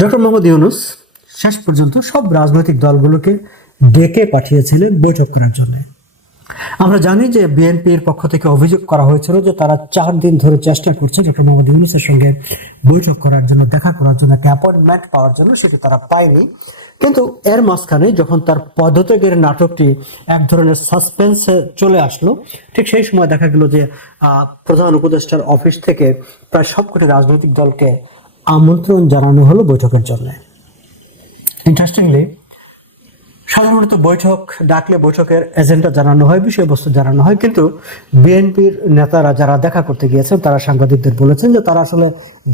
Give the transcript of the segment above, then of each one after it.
Doctor Mohammad Yunus শেষ পর্যন্ত সব রাজনৈতিক দলগুলোকে ডেকে পাঠিয়েছিলেন বৈঠক করার জন্য। আমরা জানি যে বিএনপির পক্ষ থেকে অভিযোগ করা হয়েছিল যে তারা 4 দিন ধরে চেষ্টা করছে ডক্টর মোহাম্মদ ইউনূসের সঙ্গে বৈঠক করার জন্য, দেখা করার জন্য, একটা অ্যাপয়েন্টমেন্ট পাওয়ার জন্য, সেটি তারা পায়নি। কিন্তু এর মাঝখানে যখন তার পদত্যাগের নাটকটি এক ধরনের সাসপেন্সে চলে আসলো, ঠিক সেই সময় দেখা গেল যে প্রধান উপদেষ্টার অফিস থেকে প্রায় সবকটি রাজনৈতিক দলকে আমন্ত্রণ জানানো হলো বৈঠকের জন্য। ইন্টারেস্টিংলি, সাধারণত বৈঠক ডাকলে বৈঠকের এজেন্ডা জানানো হয়, বিষয়বস্তু জানানো হয়, কিন্তু বিএনপির নেতারা যারা দেখা করতে গিয়েছেন তারা সাংবাদিকদের বলেছেন যে তারা আসলে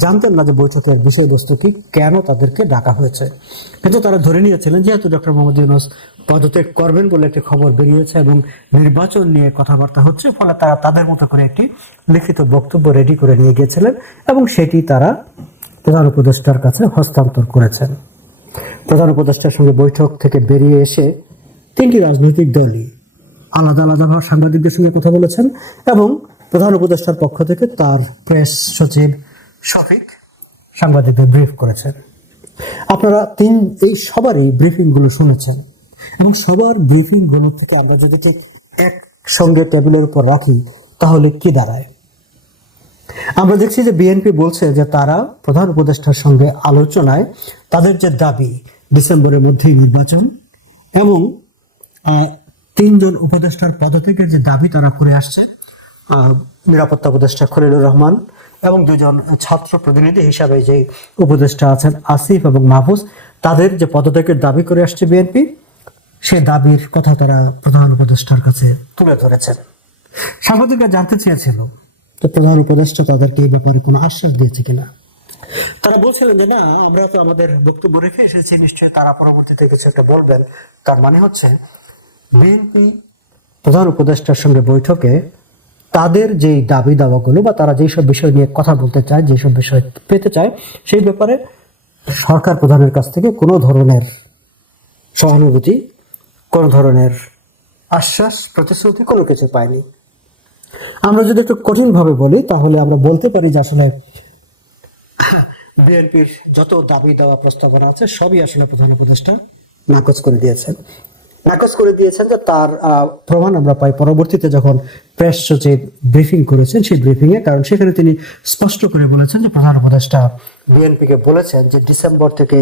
জানতেন না যে বৈঠকের বিষয়বস্তু কি, কেন তাদেরকে ডাকা হয়েছে। কিন্তু তারা ধরে নিয়েছিলেন যেহেতু ডক্টর মোহাম্মদ ইউনূস পদত্যাগ করবেন বলে একটি খবর বেরিয়েছে এবং নির্বাচন নিয়ে কথাবার্তা হচ্ছে, ফলে তারা তাদের মতো করে একটি লিখিত বক্তব্য রেডি করে নিয়ে গিয়েছিলেন এবং সেটি তারা প্রধান উপদেষ্টার কাছে হস্তান্তর করেছেন। প্রধান উপদেষ্টার সঙ্গে বৈঠক থেকে বেরিয়ে এসে 3টি রাজনৈতিক দলই আলাদা আলাদাভাবে সাংবাদিকদের সঙ্গে কথা বলেছেন এবং প্রধান উপদেষ্টার পক্ষ থেকে তার প্রেস সচিব শফিক সাংবাদিকদের ব্রিফ করেছেন। আপনারা এই সবারই ব্রিফিংগুলো শুনেছেন এবং সবার ব্রিফিংগুলো থেকে আমরা যদি ঠিক একসঙ্গে টেবিলের উপর রাখি তাহলে কি দাঁড়ায়? আমরা দেখছি যে বিএনপি বলছে যে তারা প্রধান উপদেষ্টার সঙ্গে আলোচনায় তাদের যে দাবি ডিসেম্বরের মধ্যেই নির্বাচন এবং 3 জন উপদেষ্টার পদত্যাগের যে দাবি তারা করে আসছে, নিরাপত্তা উপদেষ্টা খলিলুর রহমান এবং 2 জন ছাত্র প্রতিনিধি হিসাবে যে উপদেষ্টা আছেন আসিফ এবং মাহফুজ, তাদের যে পদত্যাগের দাবি করে আসছে বিএনপি, সেই দাবির কথা তারা প্রধান উপদেষ্টার কাছে তুলে ধরেছেন। সাংবাদিকরা জানতে চেয়েছিল তো প্রধান উপদেষ্টা তাদেরকে এই ব্যাপারে কোনো আশ্বাস দিয়েছে কিনা। তারা বলছিলেন যে না, আমরা তো আমাদের বক্তব্য রেখে এসেছি, নিশ্চয়ই তারা পরবর্তীতে কিছু একটা বলবেন। তার মানে হচ্ছে বিএনপি প্রধান উপদেষ্টার সঙ্গে বৈঠকে তাদের যেই দাবি দাওয়াগুলো বা তারা যেসব বিষয় নিয়ে কথা বলতে চায়, যেসব বিষয় পেতে চায়, সেই ব্যাপারে সরকার প্রধানের কাছ থেকে কোনো ধরনের সহানুভূতি, কোনো ধরনের আশ্বাস, প্রতিশ্রুতি কোনো কিছু পায়নি। আমরা যদি একটু কঠিনভাবে বলি তাহলে আমরা বলতে পারি যে আসলে বিএনপির যত দাবি দেওয়া প্রস্তাবনা আছে সবই আসলে প্রধান উপদেষ্টা নাকচ করে দিয়েছেন যে তার প্রমাণ আমরা পাই পরবর্তীতে যখন প্রেস সচিব ব্রিফিং করেছেন সেই ব্রিফিং এ, কারণ সেখানে তিনি স্পষ্ট করে বলেছেন যে প্রধান উপদেষ্টা বিএনপিকে বলেছেন যে ডিসেম্বর থেকে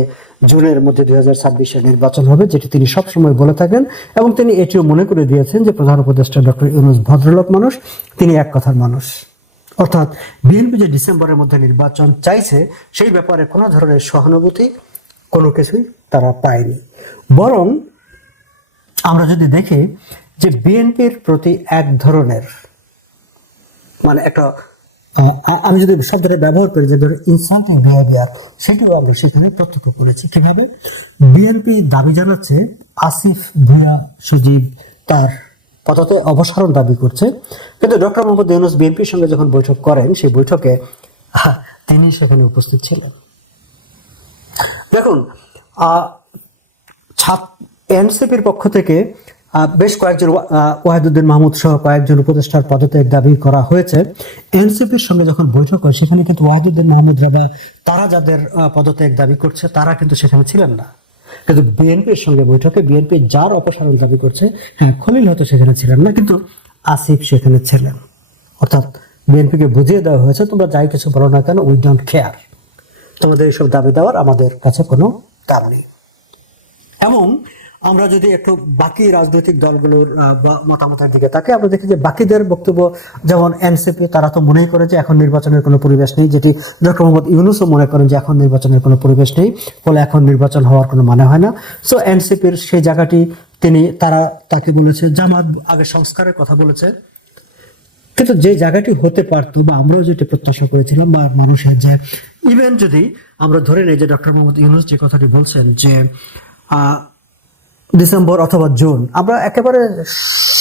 জুনের মধ্যে 2026-এর নির্বাচন হবে, যেটি তিনি সবসময় বলে থাকেন এবং তিনি এটিও মনে করে দিয়েছেন যে প্রধান উপদেষ্টা ডক্টর ইউনূস ভদ্রলোক মানুষ, তিনি এক কথার মানুষ। অর্থাৎ বিএনপি যে ডিসেম্বরের মধ্যে নির্বাচন চাইছে সেই ব্যাপারে কোনো ধরনের সহানুভূতি, কোনো কিছুই তারা পায়নি। বরং আমরা যদি দেখি যে বিএনপির প্রতি এক ধরনের মানে একটা আমি যদি শব্দটা ব্যবহার করি যে ইনসাল্টিং বিহেভিয়ার, সেটিও আমরা সেখানে প্রত্যক্ষ করেছি। কিভাবে বিএনপি দাবি জানাচ্ছে আসিফ ভুঁইয়া সজীব তার পদত্যাগ অবসরণ দাবি করছে, কিন্তু ডক্টর মোহাম্মদ ইউনূস বিএনপির সঙ্গে যখন বৈঠক করেন সেই বৈঠকে তিনি সেখানে উপস্থিত ছিলেন। দেখুন, এনসিপির পক্ষ থেকে বেশ কয়েকজন, ওয়াহিদুদ্দিন মাহমুদ সহ কয়েকজন উপদেষ্টার পদত্যাগ দাবি করা হয়েছে। এনসিপির সঙ্গে যখন বৈঠক হয় সেখানে কিন্তু ওয়াহিদুদ্দিন মাহমুদরা বা তারা যাদের পদত্যাগ দাবি করছে তারা কিন্তু সেখানে ছিলেন না। কিন্তু বিএনপির সঙ্গে বৈঠকে বিএনপি যার অপসারণ দাবি করছে, হ্যাঁ খলিল হয়তো সেখানে ছিলেন না, কিন্তু আসিফ সেখানে ছিলেন। অর্থাৎ বিএনপিকে বুঝিয়ে দেওয়া হয়েছে তোমরা যাই কিছু বলো না কেন, উই ডোন্ট কেয়ার, তোমাদের এইসব দাবি দেওয়ার আমাদের কাছে কোনো দাম নেই। এবং আমরা যদি একটু বাকি রাজনৈতিক দলগুলোর মতামতের দিকে তাকে আমরা দেখি যে বাকিদের বক্তব্য, যেমন এনসিপি, তারা তো মনেই করে যে এখন নির্বাচনের কোনো পরিবেশ নেই, যেটি ডক্টর মোহাম্মদ ইউনূসও মনে করেন যে এখন নির্বাচনের কোনো পরিবেশ নেই, ফলে এখন নির্বাচন হওয়ার কোনো মানে হয় না। সো এনসিপির সেই জায়গাটি তাকে বলেছে, জামাত আগে সংস্কারের কথা বলেছে, কিন্তু যে জায়গাটি হতে পারতো বা আমরাও যেটি প্রত্যাশা করেছিলাম বা মানুষের যে ইভেন যদি আমরা ধরে নেই যে ডক্টর মোহাম্মদ ইউনূস যে কথাটি বলছেন যে ডিসেম্বর অথবা জুন, আমরা একেবারে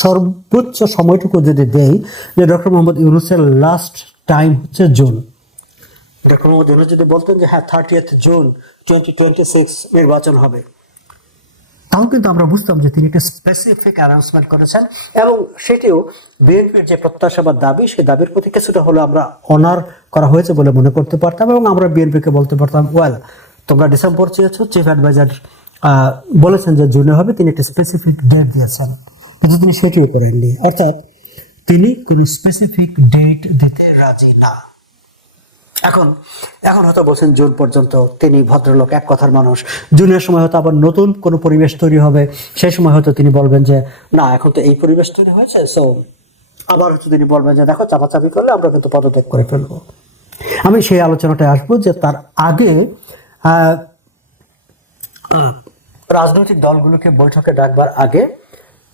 সর্বোচ্চ সময়টুকু যদি দেই যে ডক্টর মোহাম্মদ ইউনূসের লাস্ট টাইম হচ্ছে জুন, ডক্টর মোহাম্মদ ইউনূস যদি বলতেন যে হ্যাঁ 30 জুন 2026 নির্বাচন হবে, তাও কিন্তু আমরা বুঝতাম যে তিনি একটা স্পেসিফিক অ্যানাউন্সমেন্ট করেছেন এবং সেটিও বিএনপির যে প্রত্যাশা বা দাবি, সেই দাবির প্রতি কিছুটা হলো আমরা অনার করা হয়েছে বলে মনে করতে পারতাম এবং আমরা বিএনপিকে বলতে পারতাম ওয়েল তোমরা ডিসেম্বর চেয়েছো, চিফ অ্যাডভাইজার বলেছেন যে জুনে হবে, তিনি একটা স্পেসিফিক ডেট দিয়েছেন, কিন্তু তিনি সেটিও করেননি। অর্থাৎ তিনি কোনো স্পেসিফিক ডেট দিতে রাজি না। এখন এখন হয়তো বলছেন জুন পর্যন্ত, তিনি ভদ্রলোক, এক কথার মানুষ। জুনের সময় হয়তো আবার নতুন কোনো পরিবেশ তৈরি হবে, সেই সময় হয়তো তিনি বলবেন যে না, এখন তো এই পরিবেশ তৈরি হয়েছে, সো আবার হয়তো তিনি বলবেন যে দেখো, চাপাচাপি করলে আমরা কিন্তু পদত্যাগ করে ফেলবো। আমি সেই আলোচনাটায় আসবো যে তার আগে রাজনৈতিক দলগুলোকে বৈঠকে ডাকবার আগে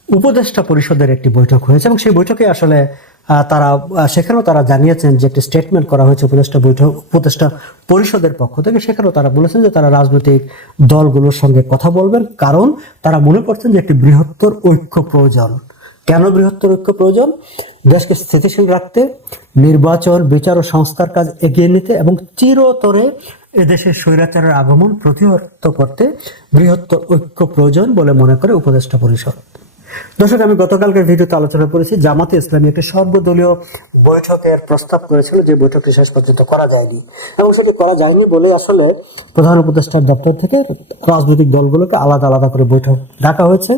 উপদেষ্টা পরিষদের একটি বৈঠক হয়েছে, এবং সেই বৈঠকে আসলে সেখানেও তারা জানিয়েছেন যে একটি স্টেটমেন্ট করা হয়েছে উপদেষ্টা পরিষদের পক্ষ থেকে। সেখানেও তারা বলেছেন যে তারা রাজনৈতিক দলগুলোর সঙ্গে কথা বলবেন, কারণ তারা মনে করছেন যে একটি বৃহত্তর ঐক্য প্রয়োজন। কেন বৃহত্তর ঐক্য প্রয়োজন? দেশকে স্থিতিশীল রাখতে, নির্বাচন, বিচার ও সংস্কার কাজ এগিয়ে নিতে এবং চিরতরে এদেশের স্বৈরাচারের আগমন প্রতিহত করতে বৃহত্তর ঐক্য প্রয়োজন বলে মনে করে উপদেষ্টা পরিষদ। দর্শক, আমি গতকালকের ভিডিওতে আলোচনা করেছি জামাতে ইসলামী একটি সর্বদলীয় বৈঠকের প্রস্তাব করেছিল, যে বৈঠকটি শেষ পর্যন্ত করা যায়নি, এবং সেটি করা যায়নি বলে আসলে প্রধান উপদেষ্টার দপ্তর থেকে রাজনৈতিক দলগুলোকে আলাদা আলাদা করে বৈঠক ডাকা হয়েছে।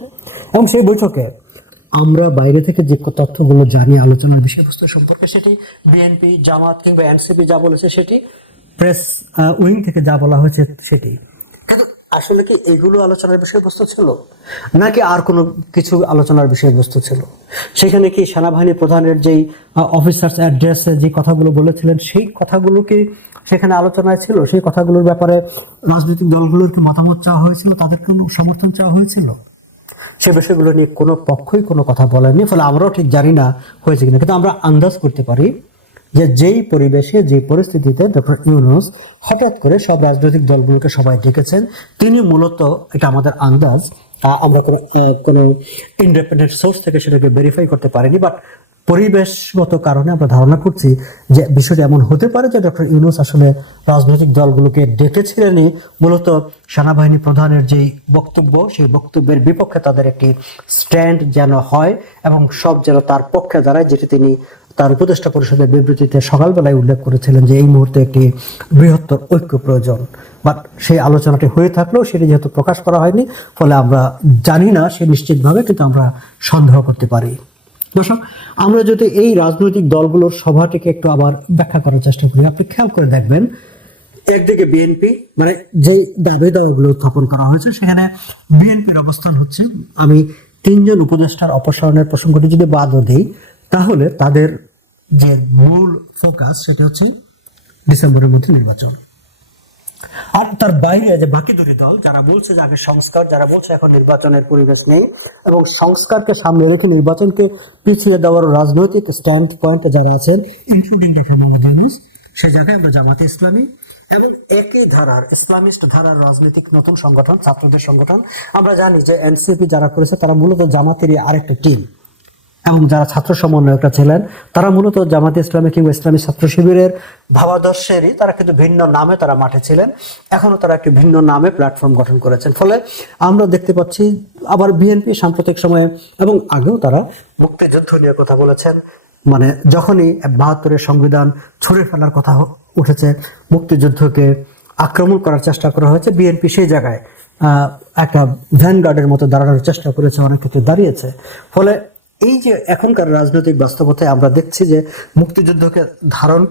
এবং সেই বৈঠকে আমরা বাইরে থেকে যে তথ্যগুলো জানি আলোচনার বিষয়বস্তু সম্পর্কে, সেটি বিএনপি, জামাত কিংবা এনসিপি যা বলেছে সেটি, প্রেস উইং থেকে যা বলা হয়েছে সেটি। কিন্তু আসলে কি এগুলো আলোচনার বিষয়বস্তু ছিল, নাকি আর কোনো কিছু আলোচনার বিষয়বস্তু ছিল? সেখানে কি সেনাবাহিনী প্রধানের যেই অফিসার্স অ্যাড্রেসে যে কথাগুলো বলেছিলেন, সেই কথাগুলো কি সেখানে আলোচনায় ছিল? সেই কথাগুলোর ব্যাপারে রাজনৈতিক দলগুলোর কি মতামত চাওয়া হয়েছিল, তাদের কোনো সমর্থন চাওয়া হয়েছিল? সে বিষয়গুলো নিয়ে কোনো পক্ষই কোনো কথা বলেনি। ফলে আমরাও ঠিক জানি না হয়েছে কিনা, কিন্তু আমরা আন্দাজ করতে পারি যে যেই পরিবেশে, যে পরিস্থিতিতে ডক্টর ইউনূস হঠাৎ করে সব রাজনৈতিক দলগুলোকে সবাই ডেকেছেন, তিনি মূলত, এটা আমাদের আন্দাজ, আমরা কোনো ইন্ডিপেন্ডেন্ট সোর্স থেকে সেটাকে ভেরিফাই করতে পারিনি, বাট পরিবেশগত কারণে আমরা ধারণা করছি যে বিষয়টি এমন হতে পারে যে ডক্টর ইউনূস আসলে রাজনৈতিক দলগুলোকে ডেকেছিলেনই মূলত সেনাবাহিনী প্রধানের যেই বক্তব্য, সেই বক্তব্যের বিপক্ষে তাদের একটি স্ট্যান্ড যেন হয় এবং সব যেন তার পক্ষে দাঁড়ায়, যেটি তিনি তার উপদেষ্টা পরিষদের বিবৃতিতে সকালবেলায় উল্লেখ করেছিলেন যে এই মুহূর্তে একটি বৃহত্তর ঐক্য প্রয়োজন। বাট সেই আলোচনাটি হয়ে থাকলেও সেটি যেহেতু প্রকাশ করা হয়নি, ফলে আমরা জানি না সে নিশ্চিতভাবে, কিন্তু আমরা সন্দেহ করতে পারি। দর্শক, আমরা যদি এই রাজনৈতিক দলগুলোর সভাটিকে একটু আবার ব্যাখ্যা করার চেষ্টা করি, আপনি খেয়াল করে দেখবেন একদিকে বিএনপি, মানে যে দাবি দাওয়াগুলো উত্থাপন করা হয়েছে, সেখানে বিএনপির অবস্থান হচ্ছে, আমি 3 জন উপদেষ্টার অপসারণের প্রসঙ্গটি যদি বাদও দিই, তাহলে তাদের যে মূল ফোকাস সেটা হচ্ছে ডিসেম্বরের মধ্যে নির্বাচন। আর তার বাইরে যে বাকি দুটি দল যারা বলছে যে আগে সংস্কার, যারা বলছে এখন নির্বাচনের পরিবেশ নেই এবং সংস্কারকে সামনে রেখে নির্বাচনকে পিছিয়ে দেওয়ার রাজনৈতিক স্ট্যান্ড পয়েন্টে যারা আছেন, ইনক্লুডিং ডক্টর মোহাম্মদ ইউনূস, সে জায়গায় আমরা জামাতে ইসলামী এবং একই ধারার ইসলামিস্ট ধারার রাজনৈতিক নতুন সংগঠন, ছাত্রদের সংগঠন, আমরা জানি যে এনসিপি যারা করেছে তারা মূলত জামাতেরই আরেকটা টিম, এবং যারা ছাত্র সমন্বয়করা ছিলেন তারা মূলত জামাতে ইসলামী কিংবা ইসলামী ছাত্র শিবিরের ভাবাদর্শেরই, তারা কিন্তু ভিন্ন নামে তারা মাঠে ছিলেন, এখনো তারা একটি ভিন্ন নামে প্ল্যাটফর্ম গঠন করেছেন। ফলে আমরা দেখতে পাচ্ছি আবার বিএনপি সাম্প্রতিক সময়ে এবং আগেও তারা মুক্তিযুদ্ধ নিয়ে কথা বলেছেন, মানে যখনই 72-এর সংবিধান ছুঁড়ে ফেলার কথা উঠেছে, মুক্তিযুদ্ধকে আক্রমণ করার চেষ্টা করা হয়েছে, বিএনপি সেই জায়গায় একটা ভ্যানগার্ডের মতো দাঁড়ানোর চেষ্টা করেছে, অনেক কিছু দাঁড়িয়েছে। ফলে এই যে এখনকার রাজনৈতিক বাস্তবতায় আমরা দেখছি যে মুক্তিযুদ্ধকে ধারণ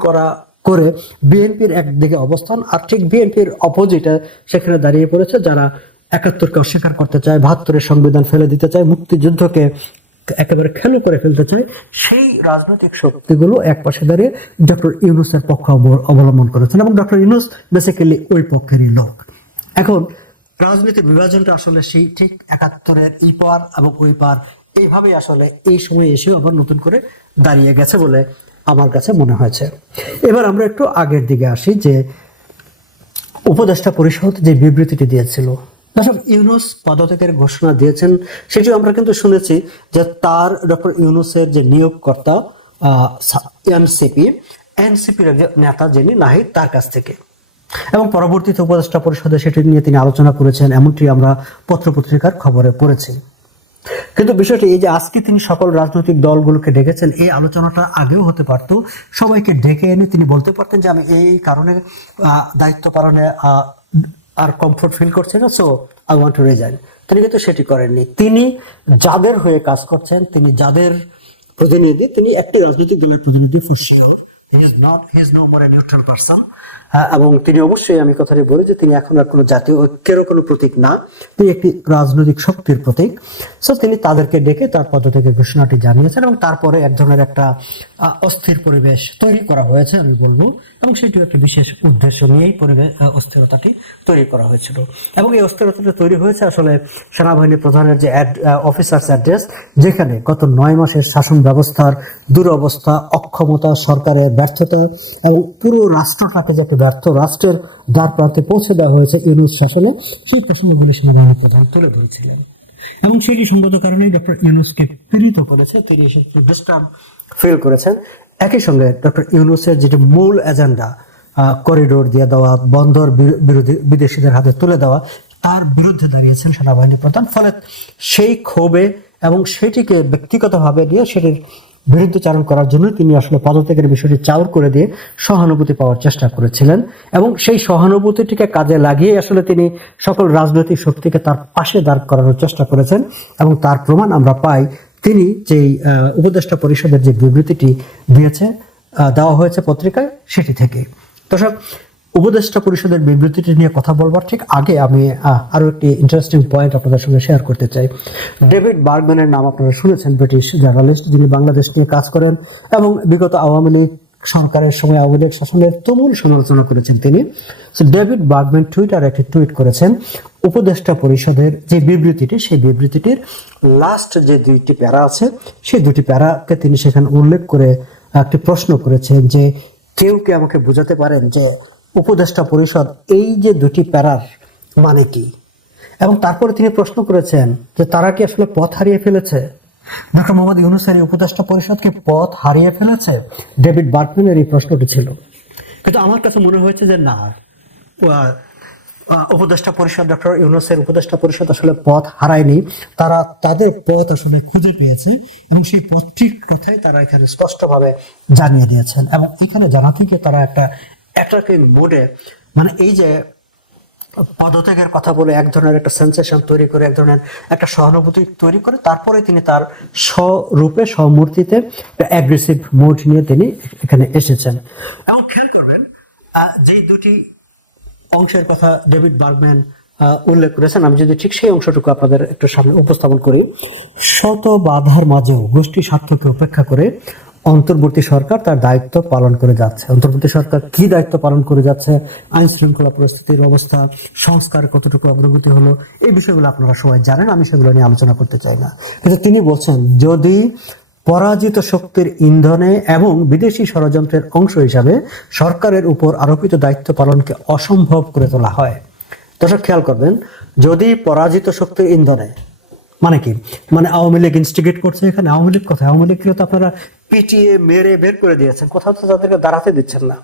করে বিএনপির একদিকে অবস্থান, আর ঠিক বিএনপির অপোজিটে সেখানে দাঁড়িয়ে পড়েছে যারা 71-কে অস্বীকার করতে চায়, 72-এর সংবিধান ফেলে দিতে চায়, মুক্তিযুদ্ধকে একেবারে খেলো করে ফেলতে চায়। সেই রাজনৈতিক শক্তিগুলো এক পাশে দাঁড়িয়ে ডক্টর ইউনূসের পক্ষ অবলম্বন করেছেন, এবং ডক্টর ইউনূস বেসিক্যালি ওই পক্ষেরই লোক। এখন রাজনৈতিক বিভাজনটা আসলে সেই ঠিক 71-এর এই পার এবং ওই পার, এইভাবেই আসলে এই সময় এসেও আবার নতুন করে দাঁড়িয়ে গেছে বলে আমার কাছে মনে হয়েছে। এবার আমরা একটু আগের দিকে আসি, যে উপদেষ্টা পরিষদ যে বিবৃতিটি দিয়েছিল, দর্শক, ইউনূস পদত্যাগের ঘোষণা দিয়েছেন, সেটিও আমরা কিন্তু শুনেছি যে তার ডক্টর ইউনূসের যে নিয়োগকর্তা এনসিপির একজন নেতা যিনি নাহিদ, তার কাছ থেকে, এবং পরবর্তীতে উপদেষ্টা পরিষদে সেটি নিয়ে তিনি আলোচনা করেছেন, এমনটি আমরা পত্রপত্রিকার খবরে পড়েছি। কিন্তু বিষয়টি এই যে আজকে তিনি সকল রাজনৈতিক দলগুলোকে ডেকেছেন, এই আলোচনাটা আগেও হতে পারত, সবাইকে ডেকে এনে তিনি বলতে পারতেন যে আমি এই কারণে দায়িত্ব পালনে আর কমফোর্ট ফিল করছে না, so I want to resign. তিনি কিন্তু সেটি করেননি। তিনি যাদের হয়ে কাজ করছেন, তিনি যাদের প্রতিনিধি, তিনি একটি রাজনৈতিক দলের প্রতিনিধি for sure. He is no more a neutral person. এবং তিনি অবশ্যই, আমি কথাটি বলি যে তিনি এখন আর কোনো জাতীয় ঐক্যেরও কোনো প্রতীক না, তিনি একটি রাজনৈতিক শক্তির প্রতীক। সো তিনি তাদেরকে ডেকে তার পদ থেকে ঘোষণাটি জানিয়েছেন এবং তারপরে এক ধরনের একটা অস্থির পরিবেশ তৈরি করা হয়েছে আমি বলবো, এবং সেটি একটা বিশেষ উদ্দেশ্য নিয়েই পরিবেশ অস্থিরতাটি তৈরি করা হয়েছিল। এবং এই অস্থিরতাটা তৈরি হয়েছে আসলে সেনাবাহিনী প্রধানের যে অফিসার্স অ্যাড্রেস, যেখানে গত 9 মাসের শাসন ব্যবস্থার দুরবস্থা, অক্ষমতা, সরকারের ব্যর্থতা এবং পুরো রাষ্ট্রটাকে যে একটা ব্যর্থ রাষ্ট্রের দ্বার প্রান্তে পৌঁছে দেওয়া হয়েছে ইউনূস শাসনে, সেই প্রসঙ্গগুলি সেনাবাহিনী প্রধান তুলে ধরেছিলেন। এবং সেটি সঙ্গত কারণেই ডক্টর ইউনূসকে পীড়িত করেছে, তিনি এসে ডিস্টার্ব ফিল করেছেন। একই সঙ্গে ডক্টর ইউনূসের যেটি মূল এজেন্ডা, করিডোর দিয়ে দেওয়া, বন্দর বিদেশিদের হাতে তুলে দেওয়া, তার বিরুদ্ধে দাঁড়িয়েছেন সেনাবাহিনী প্রধান। ফলে সেই ক্ষোভে এবং সেটিকে ব্যক্তিগতভাবে নিয়ে সেটির বিরুদ্ধচারণ করার জন্য তিনি আসলে পদত্যাগের বিষয়টি চাউর করে দিয়ে সহানুভূতি পাওয়ার চেষ্টা করেছিলেন, এবং সেই সহানুভূতিটিকে কাজে লাগিয়ে আসলে তিনি সকল রাজনৈতিক শক্তিকে তার পাশে দাঁড় করানোর চেষ্টা করেছেন। এবং তার প্রমাণ আমরা পাই তিনি যেই উপদেষ্টা পরিষদের যে বিবৃতিটি দেওয়া হয়েছে পত্রিকায়, সেটি থেকে। দর্শক, উপদেষ্টা পরিষদের বিবৃতিটি নিয়ে কথা বলবার ঠিক আগে আমি আরো একটি ইন্টারেস্টিং পয়েন্ট আপনাদের সঙ্গে শেয়ার করতে চাই। ডেভিড বার্গম্যানের নাম আপনারা শুনেছেন, ব্রিটিশ জার্নালিস্ট, যিনি বাংলাদেশ নিয়ে কাজ করেন এবং বিগত আওয়ামী লীগ সরকারের সময় আওয়ামী লীগ শাসনের তুমুল সমালোচনা করেছেন তিনি। ডেভিড বার্গম্যান টুইটারে একটি টুইট করেছেন, উপদেষ্টা পরিষদের যে বিবৃতিটি, সেই বিবৃতিটির লাস্ট যে 2টি প্যারা আছে, সেই 2টি প্যারাকে তিনি সেখানে উল্লেখ করে একটি প্রশ্ন করেছেন যে কেউ কি আমাকে বোঝাতে পারেন যে উপদেষ্টা পরিষদ এই যে 2টি প্যারার মানে কি? এবং তারপরে তিনি প্রশ্ন করেছেন যে তারা কি আসলে পথ হারিয়ে ফেলেছে? ডক্টর মোহাম্মদ ইউনূসের উপদেষ্টা পরিষদ কি পথ হারিয়ে ফেলেছে? ডেভিড বার্গম্যানের এই প্রশ্নটি ছিল। কিন্তু আমার কাছে মনে হয়েছে যে না, উপদেষ্টা পরিষদ, ডক্টর ইউনূসের উপদেষ্টা পরিষদ আসলে পথ হারায়নি, তারা তাদের পথ আসলে খুঁজে পেয়েছে এবং সেই পথটির কথাই তারা এখানে স্পষ্টভাবে জানিয়ে দিয়েছেন। এবং এখানে জানা থেকে তারা একটা অ্যাটাকিং মোডে, মানে এই যে পদত্যাগের কথা বলে এক ধরনের একটা সেন্সেশন তৈরি করে, এক ধরনের একটা সহানুভূতি তৈরি করে, তারপরে তিনি তার স্বরূপে, স্বমূর্তিতে অ্যাগ্রেসিভ মোড নিয়ে তিনি এখানে এসেছেন। এবং খেয়াল করবেন যে 2টি অংশের কথা ডেভিড বার্গম্যান উল্লেখ করেছেন, আমি যদি ঠিক সেই অংশটুকু আপনাদের একটু সামনে উপস্থাপন করি। শত বাধার মাঝেও গোষ্ঠী স্বার্থকে উপেক্ষা করে অন্তর্বর্তী সরকার তার দায়িত্ব পালন করে যাচ্ছে। অন্তর্বর্তী সরকার কি দায়িত্ব পালন করে যাচ্ছে, আইন শৃঙ্খলা পরিস্থিতির অবস্থা, সংস্কার কতটুকু অগ্রগতি হলো, এই বিষয়গুলো আপনারা সবাই জানেন, আমি সেগুলো নিয়ে আলোচনা করতে চাই না। কিন্তু তিনি বলছেন যদি পরাজিত শক্তির ইন্ধনে এবং বিদেশি ষড়যন্ত্রের অংশ হিসাবে সরকারের উপর আরোপিত দায়িত্ব পালনকে অসম্ভব করে তোলা হয়। দর্শক খেয়াল করবেন, যদি পরাজিত শক্তির ইন্ধনে মানে কি, মানে আওয়ামী লীগ ইনস্টিগেট করছে এখানে। আওয়ামী লীগ কোথায়? আওয়ামী লীগকে তো আপনারা পিটিয়ে মেরে বের করে দিয়েছেন, কোথাও তো তাদেরকে দাঁড়াতে দিচ্ছেন না।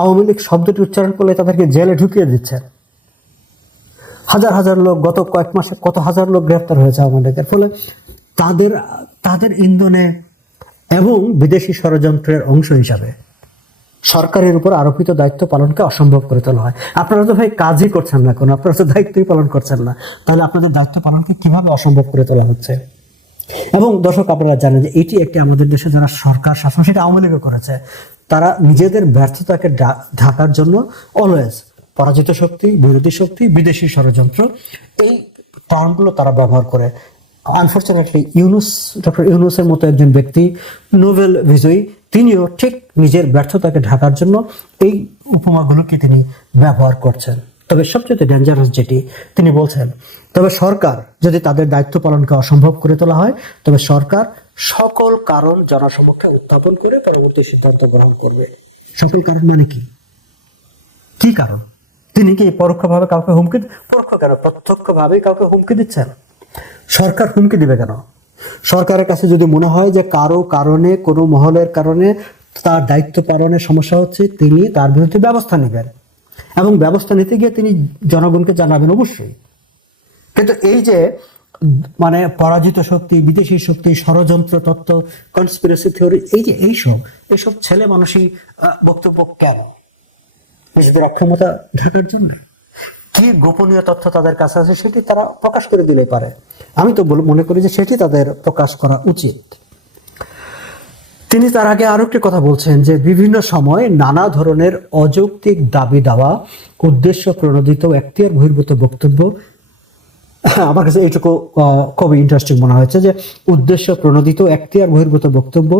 আওয়ামী লীগ শব্দটি উচ্চারণ করলে তাদেরকে জেলে ঢুকিয়ে দিচ্ছেন। হাজার হাজার লোক, গত কয়েক মাসে কত হাজার লোক গ্রেফতার হয়েছে আওয়ামী লীগের। ফলে তাদের ইন্ধনে এবং বিদেশি ষড়যন্ত্রের অংশ হিসাবে সরকারের উপর আরোপিত দায়িত্ব পালনকে অসম্ভব করে তোলা হয়। আপনারা তো ভাই কাজই করছেন না, কোনো আপনারা তো দায়িত্বই পালন করছেন না, তাহলে আপনাদের দায়িত্ব পালনকে কিভাবে অসম্ভব করে তোলা হচ্ছে? এবং দর্শক, আপনারা জানেন যে এটি একটি আমাদের দেশে যারা সরকার শাসন, সেটা আওয়ামী লীগও করেছে, তারা নিজেদের ব্যর্থতাকে ঢাকার জন্য অলওয়েজ পরাজিত শক্তি, বিরোধী শক্তি, বিদেশি ষড়যন্ত্র, এই টার্মগুলো তারা ব্যবহার করে। আনফরচুনেটলি ডক্টর ইউনূসের মতো একজন ব্যক্তি, নোবেল বিজয়ী, তিনিও ঠিক নিজের ব্যর্থতাকে ঢাকার জন্য এই উপমাগুলোকে তিনি ব্যবহার করছেন। তবে সবচেয়ে ডেঞ্জারাস যেটি তিনি বলছেন, তবে সরকার যদি তাদের দায়িত্ব পালনকে অসম্ভব করে তোলা হয়, তবে সরকার সকল কারণ জনসমক্ষে উত্থাপন করে পরবর্তী সিদ্ধান্ত গ্রহণ করবে। সকল কারণ মানে কি? কি কারণ? তিনি কি পরোক্ষভাবে কাউকে হুমকি, পরোক্ষ কেন, প্রত্যক্ষভাবে কাউকে হুমকি দিচ্ছেন? সরকার হুমকি দিবে কেন? সরকারের কাছে যদি মনে হয় যে কারো কারণে, কোনো মহলের কারণে তার দায়িত্ব পালনের সমস্যা হচ্ছে, তিনি তার বিরুদ্ধে ব্যবস্থা নেবেন এবং ব্যবস্থা নিতে গিয়ে তিনি জনগণকে জানাবেন অবশ্যই। কিন্তু এই যে মানে পরাজিত শক্তি, বিদেশি শক্তি, ষড়যন্ত্র তত্ত্ব, কনস্পিরেসি থিওরি, এই যে এইসব ছেলে মানুষই বক্তব্য কেন? নিজেদের অক্ষমতা ঢাকার জন্য? কি গোপনীয় তথ্য তাদের কাছে আছে সেটি তারা প্রকাশ করে দিলেই পারে। আমি তো মনে করি যে সেটি তাদের প্রকাশ করা উচিত। তিনি তার আগে আরো একটি কথা বলছেন যে বিভিন্ন সময় নানা ধরনের অযৌক্তিক দাবি দাওয়া, উদ্দেশ্য প্রণোদিত এখতিয়ার বহির্ভূত বক্তব্য, আমার কাছে এইটুকু খুবই ইন্টারেস্টিং মনে হয়েছে যে উদ্দেশ্য প্রণোদিত এখতিয়ার বহির্ভূত বক্তব্য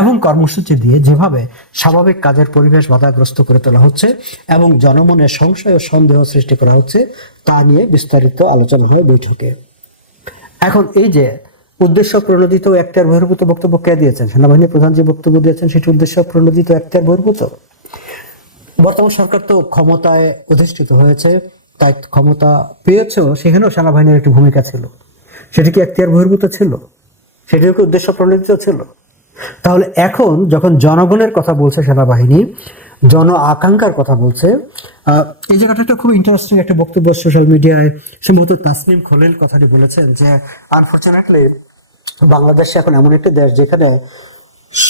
এবং কর্মসূচি দিয়ে যেভাবে স্বাভাবিক কাজের পরিবেশ বাধাগ্রস্ত করে তোলা হচ্ছে এবং জনমনে সংশয় ও সন্দেহ সৃষ্টি করা হচ্ছে তা নিয়ে বিস্তারিত আলোচনা হয় বৈঠকে। এখন এই যে উদ্দেশ্য প্রণোদিত এখতিয়ার বহির্ভূত বক্তব্য কে দিয়েছেন? সেনাবাহিনী প্রধান যে বক্তব্য দিয়েছেন সেটি উদ্দেশ্য প্রণোদিত এখতিয়ার বহির্ভূত। বর্তমান সরকার তো ক্ষমতায় অধিষ্ঠিত হয়েছে, তাই ক্ষমতা পেয়েছেও, সেখানেও সেনাবাহিনীর একটি ভূমিকা ছিল। সেটি কি এখতিয়ার বহির্ভূত ছিল? সেটিও কি উদ্দেশ্য প্রণোদিত ছিল? তাহলে এখন যখন জনগণের কথা বলছে সেনাবাহিনী, জন আকাঙ্ক্ষার কথা বলছে, এই জায়গাটা একটা খুব ইন্টারেস্টিং একটা বক্তব্য সোশ্যাল মিডিয়ায় সম্ভবত তাসনিম খলিল কথাটি বলেছেন যে আনফরচুনেটলি বাংলাদেশে এখন এমন একটি দেশ যেখানে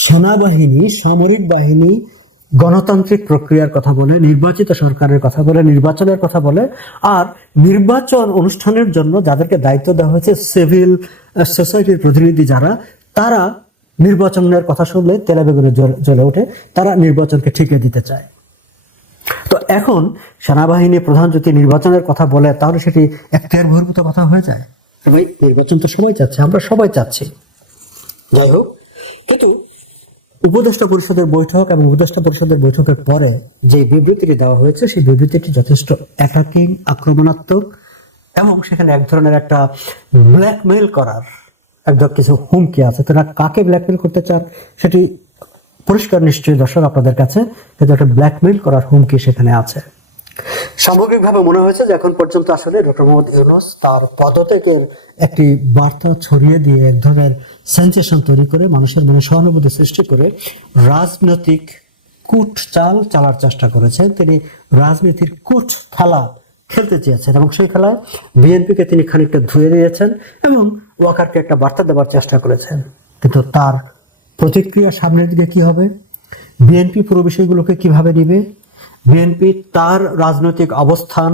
সেনাবাহিনী, সামরিক বাহিনী গণতান্ত্রিক প্রক্রিয়ার কথা বলে, নির্বাচিত সরকারের কথা বলে, নির্বাচনের কথা বলে, আর নির্বাচন অনুষ্ঠানের জন্য যাদেরকে দায়িত্ব দেওয়া হয়েছে সিভিল সোসাইটির প্রতিনিধি যারা, তারা নির্বাচনের কথা শুনলে তেলে বেগুনে জ্বলে ওঠে, তারা নির্বাচনকে ঠিকিয়ে দিতে চায়। তো এখন সেনাবাহিনী প্রধান যদি নির্বাচনের কথা বলে তাহলে সেটি এখতিয়ার বহির্ভূত কথা হয়ে যায়। ভাই, নির্বাচন তো সবাই চাচ্ছে, আমরা সবাই চাচ্ছি। যাই হোক, কিন্তু উপদেষ্টা পরিষদের বৈঠক এবং উপদেষ্টা পরিষদের বৈঠকের পরে যে বিবৃতিটি দেওয়া হয়েছে সেই বিবৃতিটি যথেষ্ট অ্যাটাকিং, আক্রমণাত্মক এবং সেখানে এক ধরনের একটা ব্ল্যাকমেইল করার একদম কিছু হুমকি আছে। তারা কাকে ব্ল্যাকমেইল করতে চান সেটি পরিষ্কার নিশ্চয়ই দর্শক আপনাদের কাছে, কিন্তু একটা ব্ল্যাকমেইল করার হুমকি সেখানে আছে। সামগ্রিকভাবে মনে হয়েছে যে এখন পর্যন্ত আসলে ডক্টর মোহাম্মদ ইউনূস তার পদত্যাগের একটি বার্তা ছড়িয়ে দিয়ে এক ধরনের সেন্সেশন তৈরি করে মানুষের মনে সহানুভূতি সৃষ্টি করে রাজনৈতিক কূট চাল চালার চেষ্টা করেছেন। তিনি রাজনীতির কূট খেলা খেলতে চেয়েছেন এবং সেই খেলায় বিএনপিকে তিনি খানিকটা ধুয়ে দিয়েছেন এবং ওয়াকারকে একটা বার্তা দেওয়ার চেষ্টা করেছেন। কিন্তু তার প্রতিক্রিয়া সামনের দিকে কি হবে? বিএনপি পুরো বিষয়গুলোকে কিভাবে নিবে? বিএনপি তার রাজনৈতিক অবস্থান,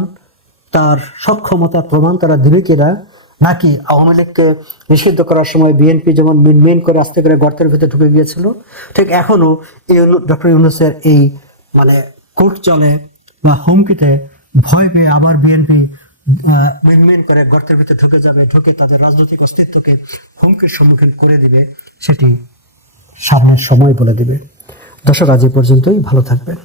তার সক্ষমতা প্রমাণ তারা দিবে কিনা, নাকি আওয়ামী লীগকে নিষিদ্ধ করার সময় বিএনপি যেমন মিনমিন করে আস্তে করে গর্তের ভিতরে ঢুকে গিয়েছিল, ঠিক এখনো ডক্টর ইউনূসের এই মানে কোর্ট চলে বা হুমকিতে ভয় পেয়ে আবার বিএনপি মিনমিন করে গর্তের ভিতরে ঢুকে যাবে, ঢুকে তাদের রাজনৈতিক অস্তিত্বকে হুমকির সম্মুখীন করে দিবে, সেটি সামনের সময় বলে দিবে। দর্শক, আজ এই পর্যন্তই, ভালো থাকবেন।